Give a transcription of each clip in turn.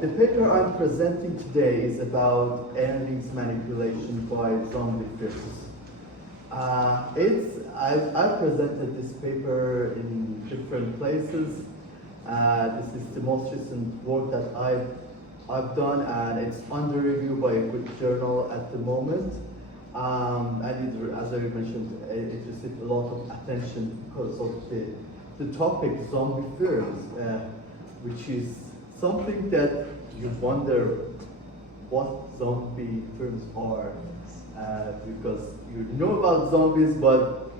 the paper I'm presenting today is about earnings manipulation by zombie firms. I've presented this paper in different places. This is the most recent work that I've done, and it's under review by a good journal at the moment. And as I mentioned, it received a lot of attention because of the topic zombie firms, which is something that you wonder what zombie firms are, because you know about zombies, but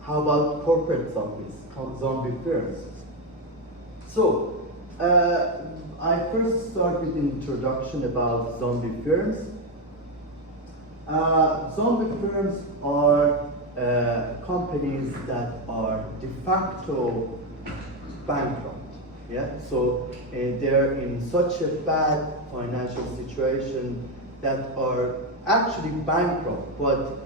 how about corporate zombies, zombie firms? So, I first start with an introduction about zombie firms. Zombie firms are companies that are de facto bankrupt. Yeah, so they're in such a bad financial situation that are actually bankrupt, but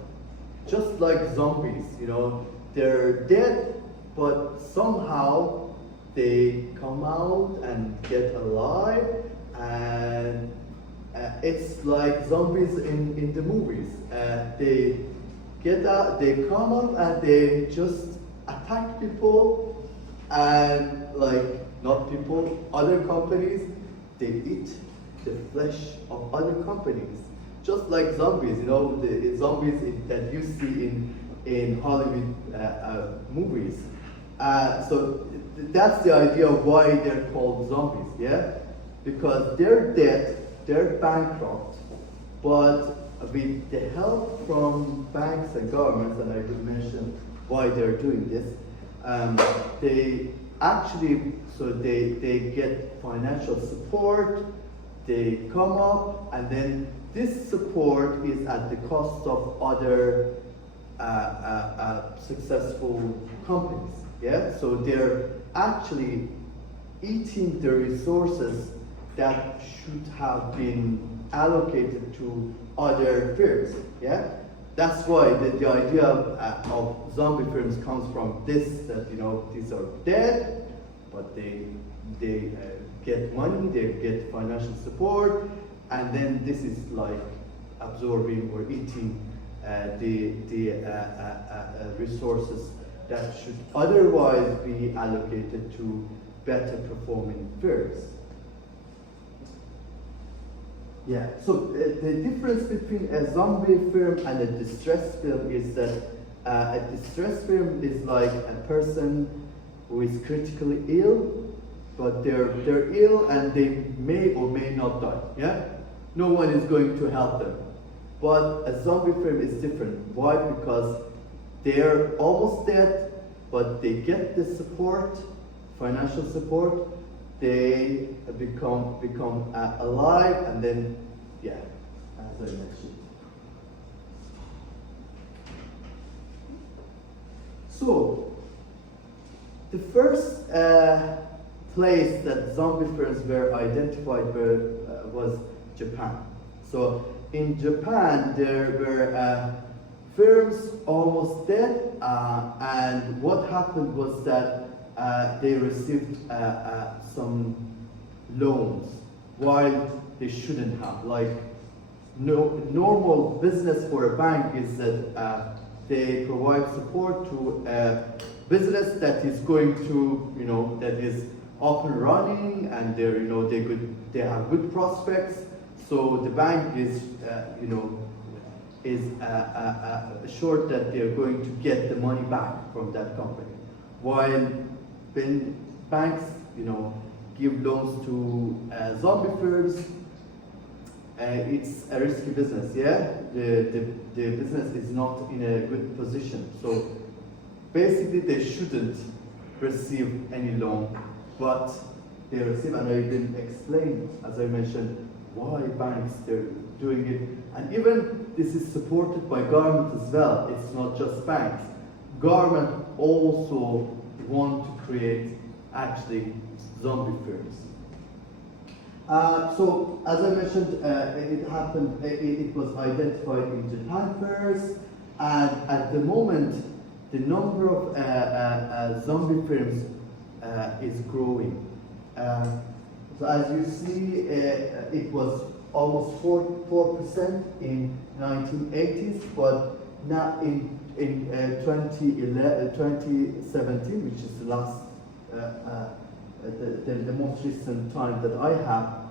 just like zombies, you know, they're dead, but somehow they come out and get alive, and it's like zombies in the movies. They get out, they come up, and they just attack people, and like not people, other companies, they eat the flesh of other companies, just like zombies. You know, the zombies that you see in Hollywood movies. So that's the idea of why they're called zombies, yeah? Because they're dead, they're bankrupt, but with the help from banks and governments, and I will mention why they're doing this, they actually, so they get financial support, they come up, and then this support is at the cost of other successful companies. Yeah, so they're actually eating the resources that should have been allocated to other firms. Yeah, that's why the idea of zombie firms comes from this, that you know, these are dead, but they get money, they get financial support, and then this is like absorbing or eating the resources that should otherwise be allocated to better performing firms. Yeah, so the difference between a zombie firm and a distressed firm is that a distressed firm is like a person who is critically ill, but they're ill and they may or may not die. Yeah, no one is going to help them. But a zombie firm is different. Why? Because they're almost dead, but they get the support, financial support. They become alive, and then, yeah, as I mentioned. So, the first place that zombie firms were identified was Japan. So, in Japan, there were firms almost dead, and what happened was that they received some loans while they shouldn't have. Like, normal business for a bank is that they provide support to a business that is going to, you know, that is up and running, and they're, you know, they have good prospects. So the bank is, you know, is assured that they're going to get the money back from that company. While when banks, you know, give loans to zombie firms, it's a risky business. Yeah, the business is not in a good position. So basically, they shouldn't receive any loan, but they receive. And I didn't explain, as I mentioned, why banks they're doing it, and even this is supported by government as well. It's not just banks. Government also want to create actually zombie firms. So as I mentioned, it happened. It was identified in Japan first, and at the moment, the number of zombie firms is growing. So as you see, it was almost 4% in 1980s, but now in 2017, which is the last, the most recent time that I have,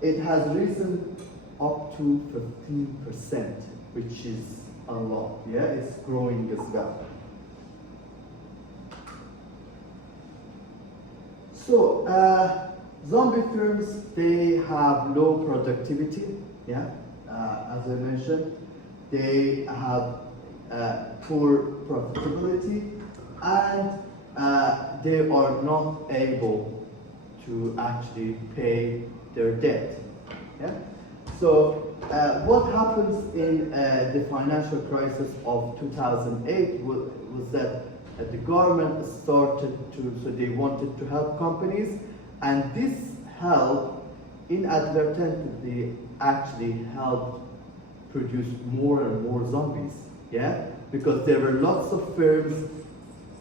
it has risen up to 15%, which is a lot. Yeah, it's growing as well. So zombie firms, they have low productivity. Yeah, as I mentioned, they have poor profitability, and they are not able to actually pay their debt. Yeah? So what happens in the financial crisis of 2008 was that the government started to, so they wanted to help companies, and this help inadvertently actually helped produce more and more zombies. Yeah, because there were lots of firms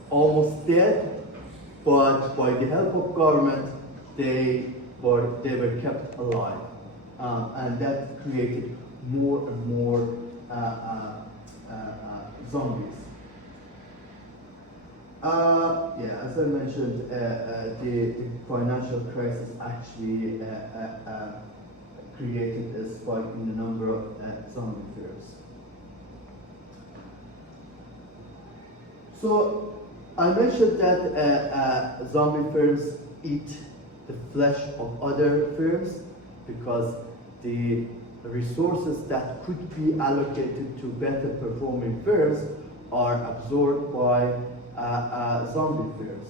almost dead, but by the help of government, they were kept alive, and that created more and more zombies. Yeah, as I mentioned, the financial crisis actually created a spike in the number of zombie firms. So I mentioned that zombie firms eat the flesh of other firms because the resources that could be allocated to better performing firms are absorbed by zombie firms.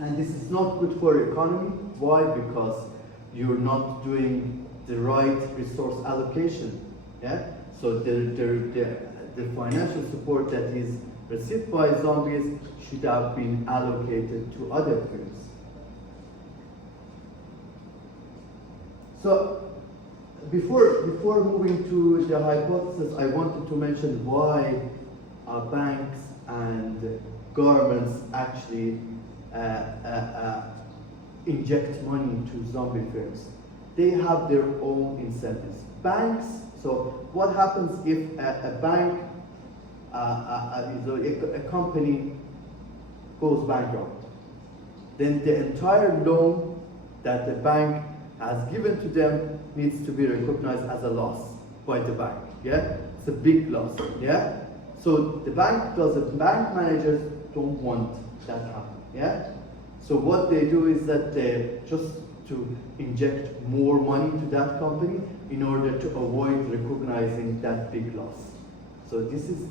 And this is not good for the economy. Why? Because you're not doing the right resource allocation. Yeah? So the financial support that is received by zombies should have been allocated to other firms. So before moving to the hypothesis, I wanted to mention why banks and governments actually inject money into zombie firms. They have their own incentives. Banks, so what happens if a bank, a company goes bankrupt? Then the entire loan that the bank has given to them needs to be recognized as a loss by the bank. Yeah, it's a big loss. Yeah, so the bank managers don't want that to happen. Yeah, so what they do is that they just to inject more money to that company in order to avoid recognizing that big loss. So this is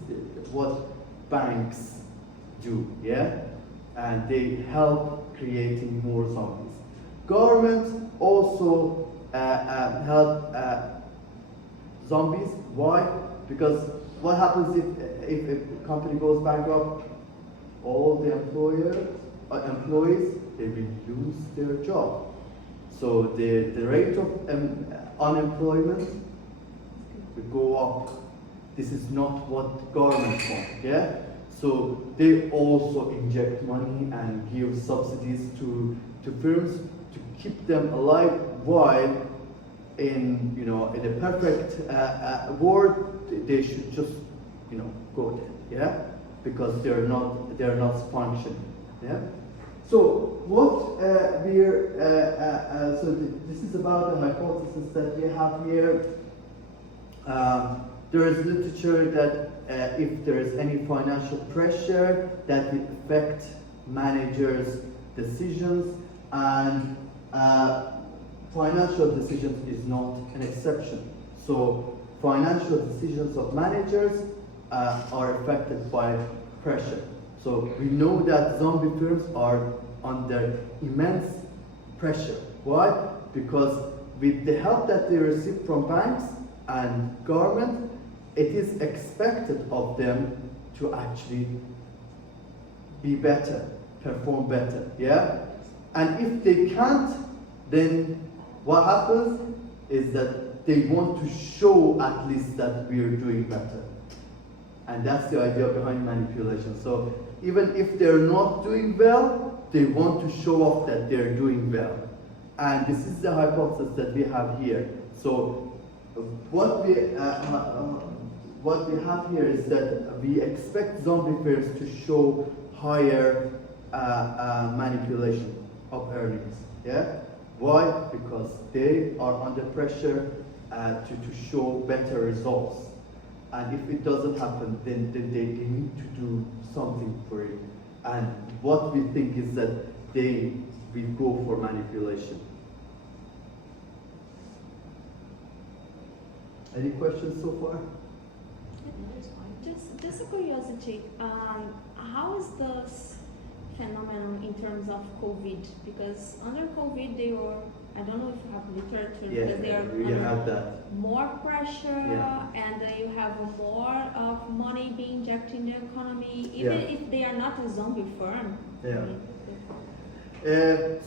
what banks do. Yeah, and they help creating more zombies. Government also help zombies. Why? Because what happens if a company goes bankrupt? All the employees, they will lose their job. So the rate of unemployment will go up. This is not what governments want. Yeah. So they also inject money and give subsidies to firms to keep them alive, while in a perfect world they should just go dead. Yeah, because they're not functioning. Yeah. So what this is about the hypothesis that we have here. There is literature that if there is any financial pressure that will affect managers' decisions, and financial decisions is not an exception. So financial decisions of managers are affected by pressure. So we know that zombie firms are under immense pressure. Why? Because with the help that they receive from banks and government, it is expected of them to actually be better, perform better. Yeah? And if they can't, then what happens is that they want to show at least that we are doing better. And that's the idea behind manipulation. So even if they're not doing well, they want to show off that they're doing well. And this is the hypothesis that we have here. So what we have here is that we expect zombie firms to show higher manipulation of earnings. Yeah? Why? Because they are under pressure to show better results. And if it doesn't happen, then they need to do something for it. And what we think is that they will go for manipulation. Any questions so far? Just a curiosity, how is this phenomenon in terms of COVID? Because under COVID they were, I don't know if you have literature, because they are under more pressure, and you have more of money being injected in the economy, even if they are not a zombie firm.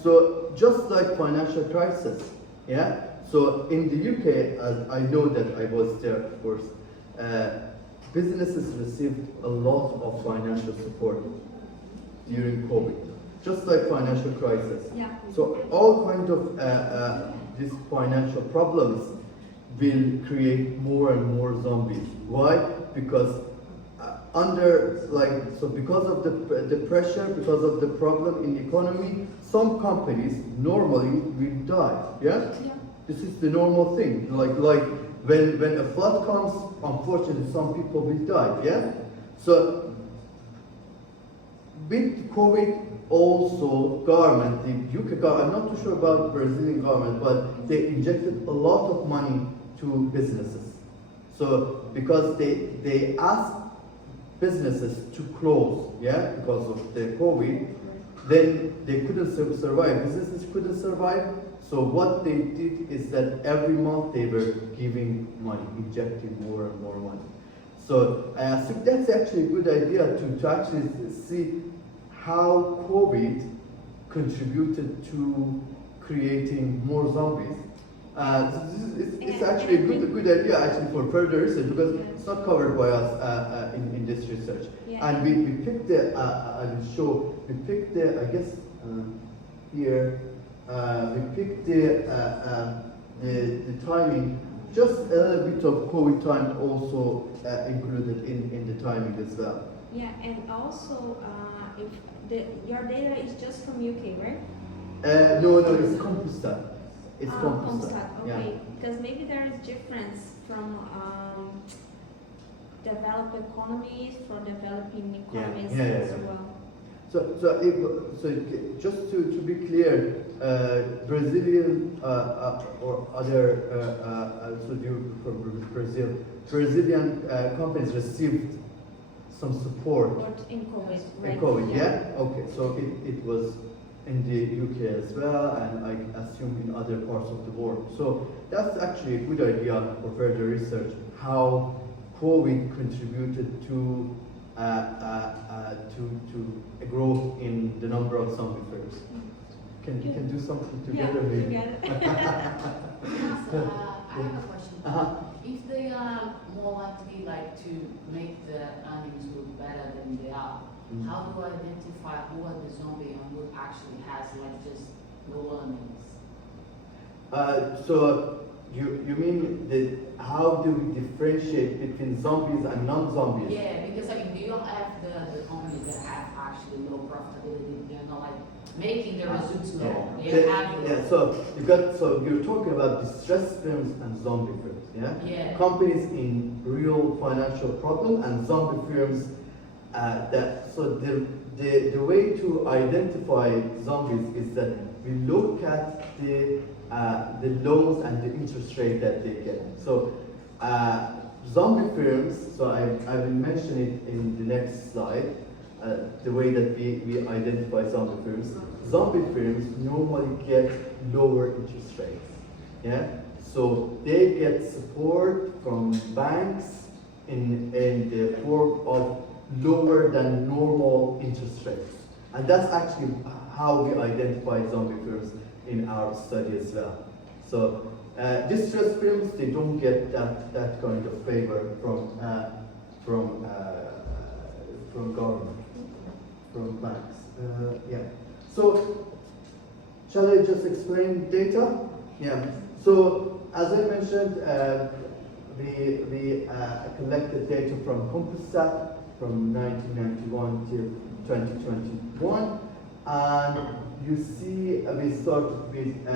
So just like financial crisis, so in the UK, I know that I was there, of course, businesses received a lot of financial support during COVID, just like financial crisis. So all kind of these financial problems will create more and more zombies. Why? Because because of the pressure, because of the problem in the economy, some companies normally will die. This is the normal thing. Like when a flood comes, unfortunately, some people will die. So with COVID, also government, the UK government, I'm not too sure about Brazilian government, but they injected a lot of money to businesses. So because they asked businesses to close, because of the COVID, then they couldn't survive. Businesses couldn't survive. So what they did is that every month they were giving money, injecting more and more money. So I think that's actually a good idea to actually see how COVID contributed to creating more zombies. It's actually a good idea actually for further research, because it's not covered by us in this research. And we picked the, I will show, we picked the, I guess here, we picked the timing, just a little bit of COVID time also included in the timing as well. And also, if your data is just from UK, right? No, it's Compustat. It's Compustat, okay. Because maybe there is difference from developed economies for developing economies as well. So just to be clear, Brazilian or other Brazilian companies received some support in COVID, right? In COVID, okay. So it was in the UK as well, and I assume in other parts of the world. So that's actually a good idea for further research, how COVID contributed to a growth in the number of zombie firms. Can do something together, maybe? I have a question. If they are more likely to make the earnings look better than they are, how do I identify who are the zombie and who actually has just low earnings? So you mean how do we differentiate between zombies and non-zombies? Yeah, because do you have the companies that have actually low profitability? They're not making the results low. So you're talking about distressed firms and zombie firms, Yeah. Companies in real financial problem and zombie firms. So the way to identify zombies is that we look at the loans and the interest rate that they get. So zombie firms, so I will mention it in the next slide, the way that we identify zombie firms. Zombie firms normally get lower interest rates. So they get support from banks in the form of lower than normal interest rates. And that's actually how we identify zombie firms in our study as well. So distressed firms, they don't get that kind of favor from government, from banks. So Shall I just explain data? Yeah. So as I mentioned, we collected data from Compustat from 1991 to 2021, and you see we started with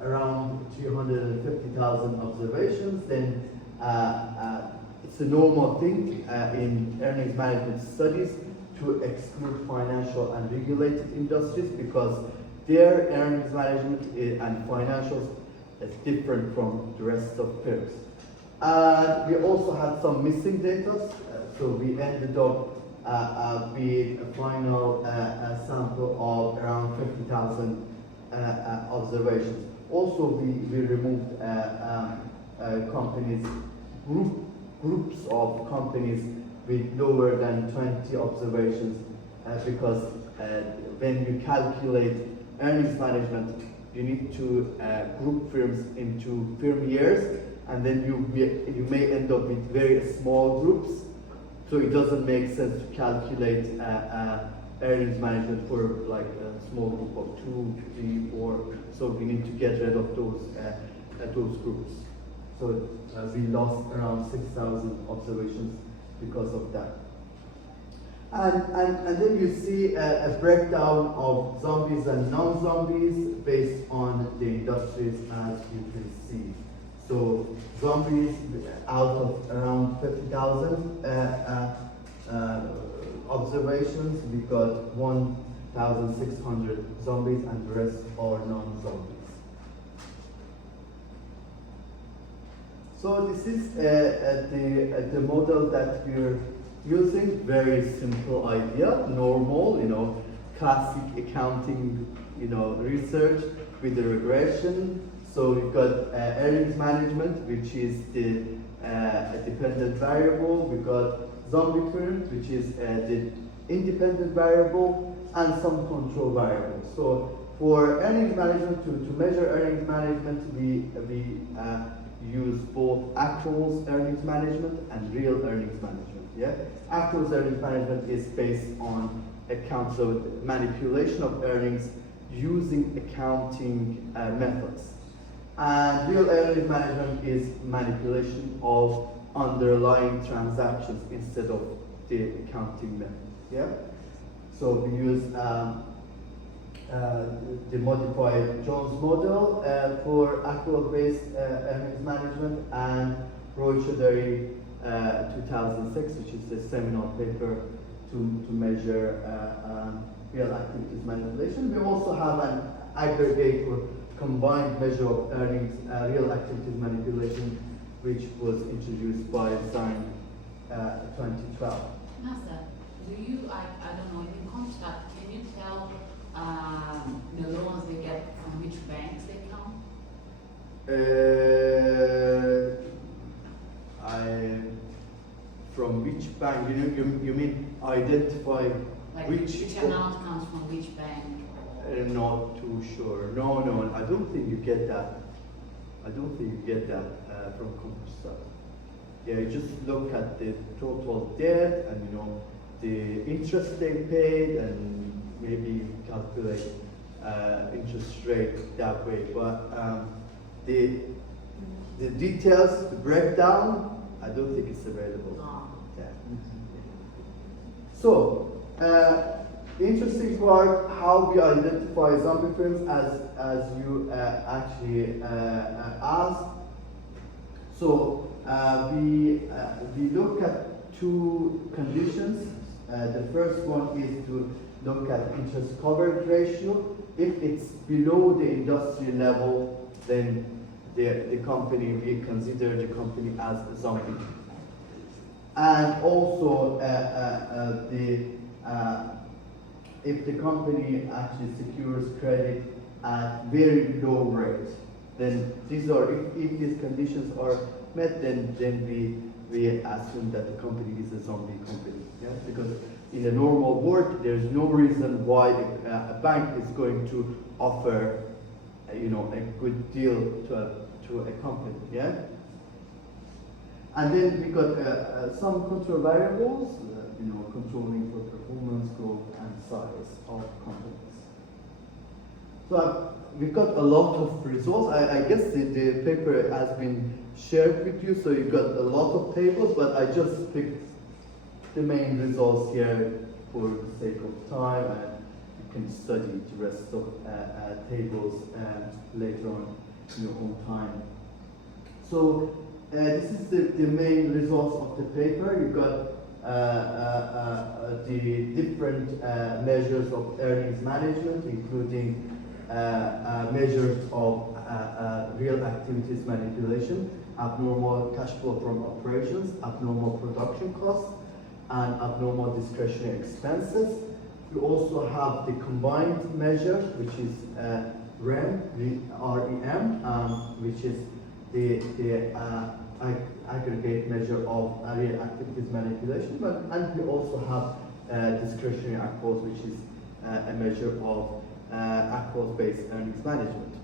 around 250,000 observations. Then it's a normal thing in earnings management studies to exclude financial and regulated industries because their earnings management and financials is different from the rest of firms. We also had some missing data, so we ended up with a final sample of around 50,000 observations. Also, we removed companies, groups of companies with lower than 20 observations because when you calculate earnings management, you need to group firms into firm years, and then you may end up with very small groups. So it doesn't make sense to calculate earnings management for like a small group of 2, 3, 4. So we need to get rid of those groups. So we lost around 6,000 observations because of that. And then you see a breakdown of zombies and non-zombies based on the industries as you can see. So zombies, out of around 50,000 observations, we got 1,600 zombies and the rest are non-zombies. So this is the model that we're using. Very simple idea, normal, classic accounting, research with the regression. So we've got earnings management, which is the dependent variable. We've got zombie firms, which is the independent variable, and some control variables. So for earnings management, to measure earnings management, we use both actuals earnings management and real earnings management. Yeah, actuals earnings management is based on accounts of manipulation of earnings using accounting methods. And real earnings management is manipulation of underlying transactions instead of the accounting method. Yeah. So we use the modified Jones model for accrual-based earnings management, and Roy-Chaudhary 2006, which is the seminal paper to measure real activities manipulation. We also have an aggregate or combined measure of earnings, real activities manipulation, which was introduced by Zine 2012. Nasa, do you, I don't know, in contract, can you tell the loans they get from which banks they come? From which bank? You mean identify Like which amount comes from which bank? Not too sure. No, I don't think you get that. I don't think you get that from Compustat. Yeah, you just look at the total debt and the interest they paid, and maybe calculate interest rate that way. But the details, the breakdown, I don't think it's available. Yeah. So the interesting part, how we identify zombie firms, as you actually asked. So we look at two conditions. The first one is to look at interest coverage ratio. If it's below the industry level, then the company, we consider the company as a zombie. And also if the company actually secures credit at very low rate, then these are, if these conditions are met, then we assume that the company is a zombie company. Yeah? Because in a normal world, there's no reason why a bank is going to offer a good deal to a company. Yeah. And then we got some control variables, controlling for performance, growth, and size of companies. We've got a lot of results. I guess the paper has been shared with you, so you've got a lot of tables, but I just picked the main results here for the sake of time, and you can study the rest of tables later on in your own time. So this is the main results of the paper. You've got the different measures of earnings management, including measures of real activities manipulation, abnormal cash flow from operations, abnormal production costs, and abnormal discretionary expenses. We also have the combined measure, which is REM, which is the aggregate measure of real activities manipulation, and we also have discretionary accruals, which is a measure of accrual-based earnings management.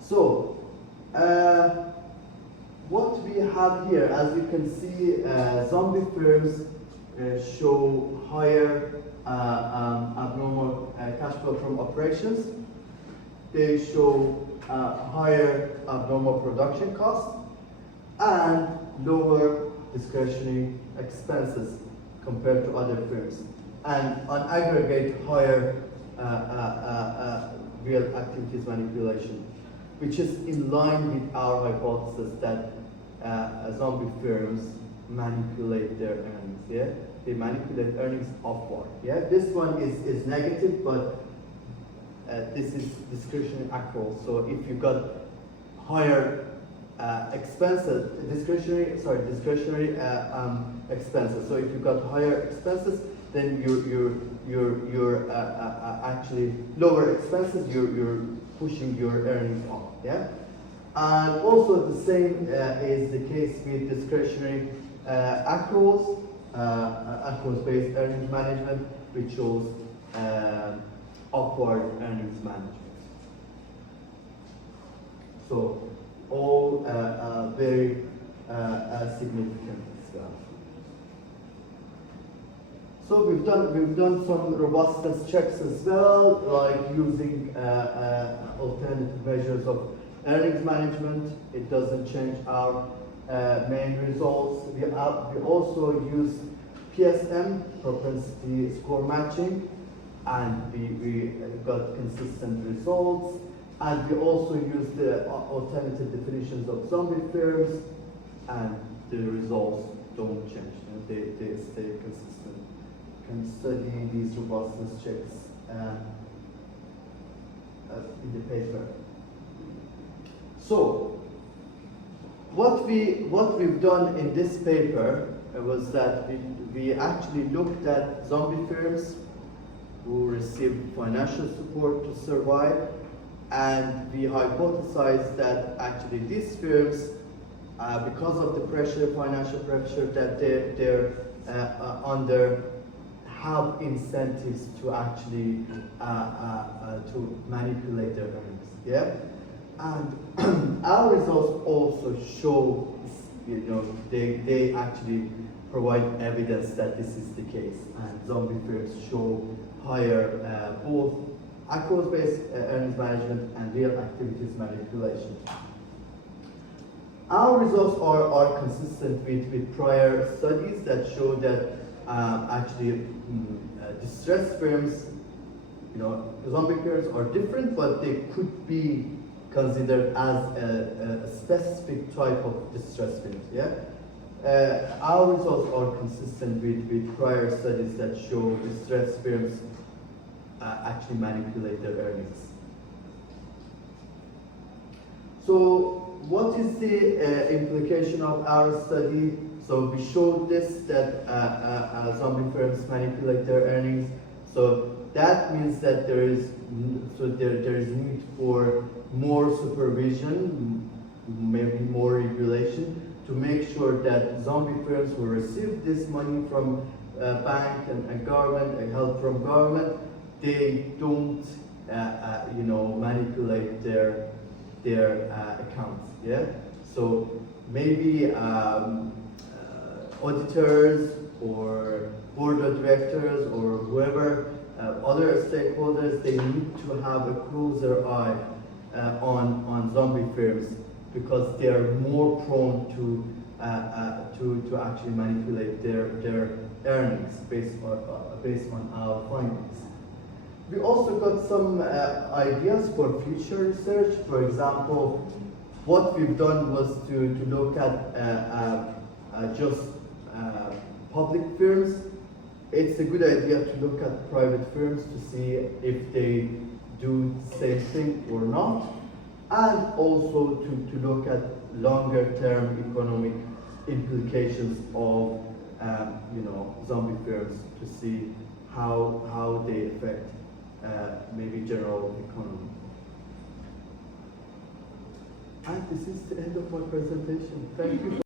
So, what we have here, as you can see, zombie firms show higher abnormal cash flow from operations. They show higher abnormal production costs and lower discretionary expenses compared to other firms, and on aggregate higher real activities manipulation, which is in line with our hypothesis that zombie firms manipulate their earnings. Yeah, they manipulate earnings upward. Yeah, this one is negative, but this is discretionary accrual. So if you've got higher expenses, discretionary expenses. So if you've got higher expenses, then you're actually lower expenses. You're pushing your earnings up. Yeah, and also the same is the case with discretionary accruals, accruals-based earnings management, which shows upward earnings management. So all very significant as well. So we've done some robustness checks as well, like using alternative measures of earnings management. It doesn't change our main results. We also use PSM, propensity score matching, and we got consistent results. And we also use the alternative definitions of zombie firms, and the results don't change. They stay consistent. You can study these robustness checks in the paper. So, what we've done in this paper was that we actually looked at zombie firms who received financial support to survive, and we hypothesized that actually these firms, because of the financial pressure that they're under, have incentives to actually to manipulate their earnings. Yeah, and our results also show, they actually provide evidence that this is the case, and zombie firms show higher both accruals-based earnings management and real activities manipulation. Our results are consistent with prior studies that show that actually distressed firms, zombie firms are different, but they could be considered as a specific type of distressed firms. Yeah, our results are consistent with prior studies that show distressed firms actually manipulate their earnings. So, what is the implication of our study? So we showed this, that zombie firms manipulate their earnings. So that means that there is need for more supervision, maybe more regulation, to make sure that zombie firms who receive this money from bank and government and help from government, they don't manipulate their accounts. Yeah. So maybe auditors or board of directors or whoever other stakeholders, they need to have a closer eye on zombie firms because they are more prone to actually manipulate their earnings based on our findings. We also got some ideas for future research. For example, what we've done was to look at just public firms. It's a good idea to look at private firms to see if they do the same thing or not, and also to look at longer term economic implications of zombie firms to see how they affect maybe general economy. And this is the end of my presentation. Thank you.